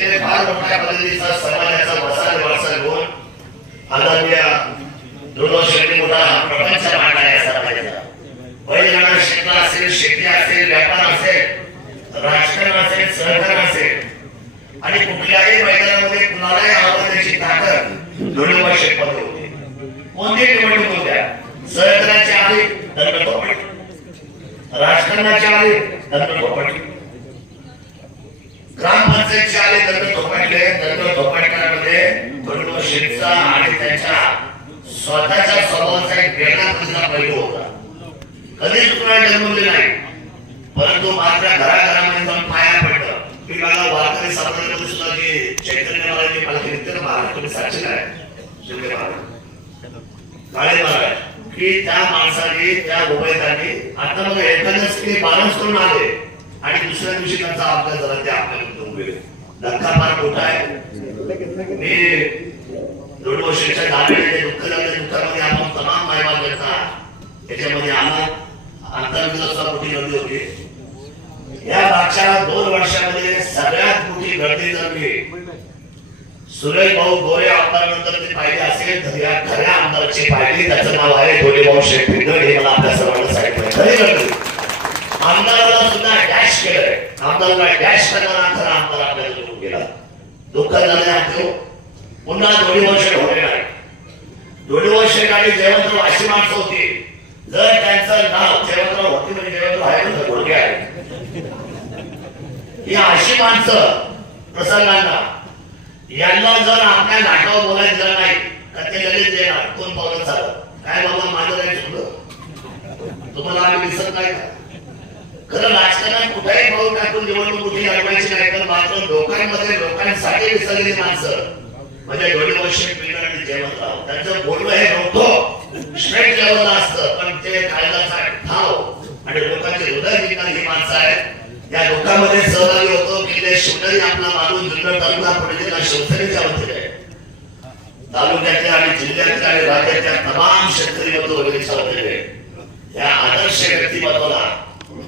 पद्धतीने फार मोठ्या पद्धतीचा समाजाचा वसाल वारसा घेऊन आदरणीय दोन शेवटी मोठा प्रपंच मांडला आहे समाजाचा बैलगाडा क्षेत्र असेल शेती असेल व्यापार असेल राजकारण असेल सहकार असेल आणि कुठल्याही मैदानामध्ये कुणालाही आवडण्याची ताकद धोडीवर शेतमध्ये होते. कोणती निवडणूक होत्या सहकाराच्या आधी धर्म राजकारणाच्या आधी धर्म दंड आले दंड थोपटले दंड थोपटण्यामध्ये धुळुबा शेतचा आणि त्यांच्या स्वतःच्या स्वभावाचा एक वेगळा तुझा पैलू होता. कधीच कुणाला जन्मले नाही परंतु माझ्या घराघरामध्ये जाऊन पाया पडलं. मी मला वारकरी समाजामध्ये सुद्धा जे चैतन्य महाराज पालखी निघते ना महाराज तुम्ही साक्षी काय शिंदे महाराज. काळे महाराज की त्या माणसाने त्या उभयताने आता मग एखाद्याच ते बालन्स करून आले आणि दुसऱ्या दिवशी त्यांचा अपघात झाला ते आपल्याला गेले धक्का आहे. मी दोन वर्षाच्या दहावीचे दुःख दुःखामध्ये आपण तमाम मायबाप करता त्याच्यामध्ये मोठी गर्दी होती. या मागच्या दोन वर्षामध्ये सगळ्यात मोठी गर्दी जर सुरेश भाऊ गोरे आमदारानंतर ते पाहिजे असेल तर या खऱ्या आमदाराची त्याचं नाव आहे धोनी भाऊ शेठ हे मला आपल्या सर्वांना सांगितलं. खरी गर्दी. आमदाराला सुद्धा डॅश केलं. आमदाराला डॅश करणारा खरा आमदार आपल्याला निवडून गेला. दुःख झाले आमचं. पुन्हा दोन्ही वर्ष होणे नाही दोन्ही वर्ष आणि जयवंतराव अशी माणसं होती. जर त्यांचं नाव जयवंतराव होती म्हणजे जयवंतराव आहे ना घोडके आहे. ही अशी माणसं प्रसंगांना. यांना जर आपल्या नाटकावर बोलायचं नाही तर ते लगेच देणार कोण पावलं चालत काय बाबा माझं काय चुकलं? तुम्हाला आम्ही दिसत नाही का? खरं राजकारणात कुठेही पाऊल टाकून निवडणूक कुठे अडवायची नाही तर मात्र लोकांमध्ये लोकांसाठी विसरलेली माणसं. म्हणजे दोन्ही वर्ष पिढीला आणि जयवंतराव त्यांचं बोलणं हे नव्हतं. स्ट्रेट लेवलला असतं पण ते कायद्याचा ठाव आणि लोकांचे हृदय जिंकणारी ही माणसं आहेत. या लोकांमध्ये सहभागी होतो की ते शिवनेरी आपला माणूस जुन्नर तालुका पुणे शिवसेनेच्या वतीने. तालुक्यातल्या आणि जिल्ह्यातल्या आणि राज्यातल्या तमाम शेतकरी बंधू वगैरेच्या वतीने. या आदर्श व्यक्तिमत्वाला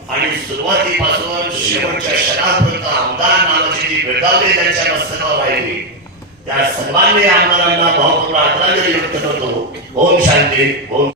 आणि सुरुवातीपासून शेवटच्या क्षणापर्यंत आमदार नावाची जी बेदावली त्यांच्या मस्तकावर राहिली त्या सर्वांनी आमदारांना भावपूर्ण आदरांजली व्यक्त करतो. ओम शांती ओम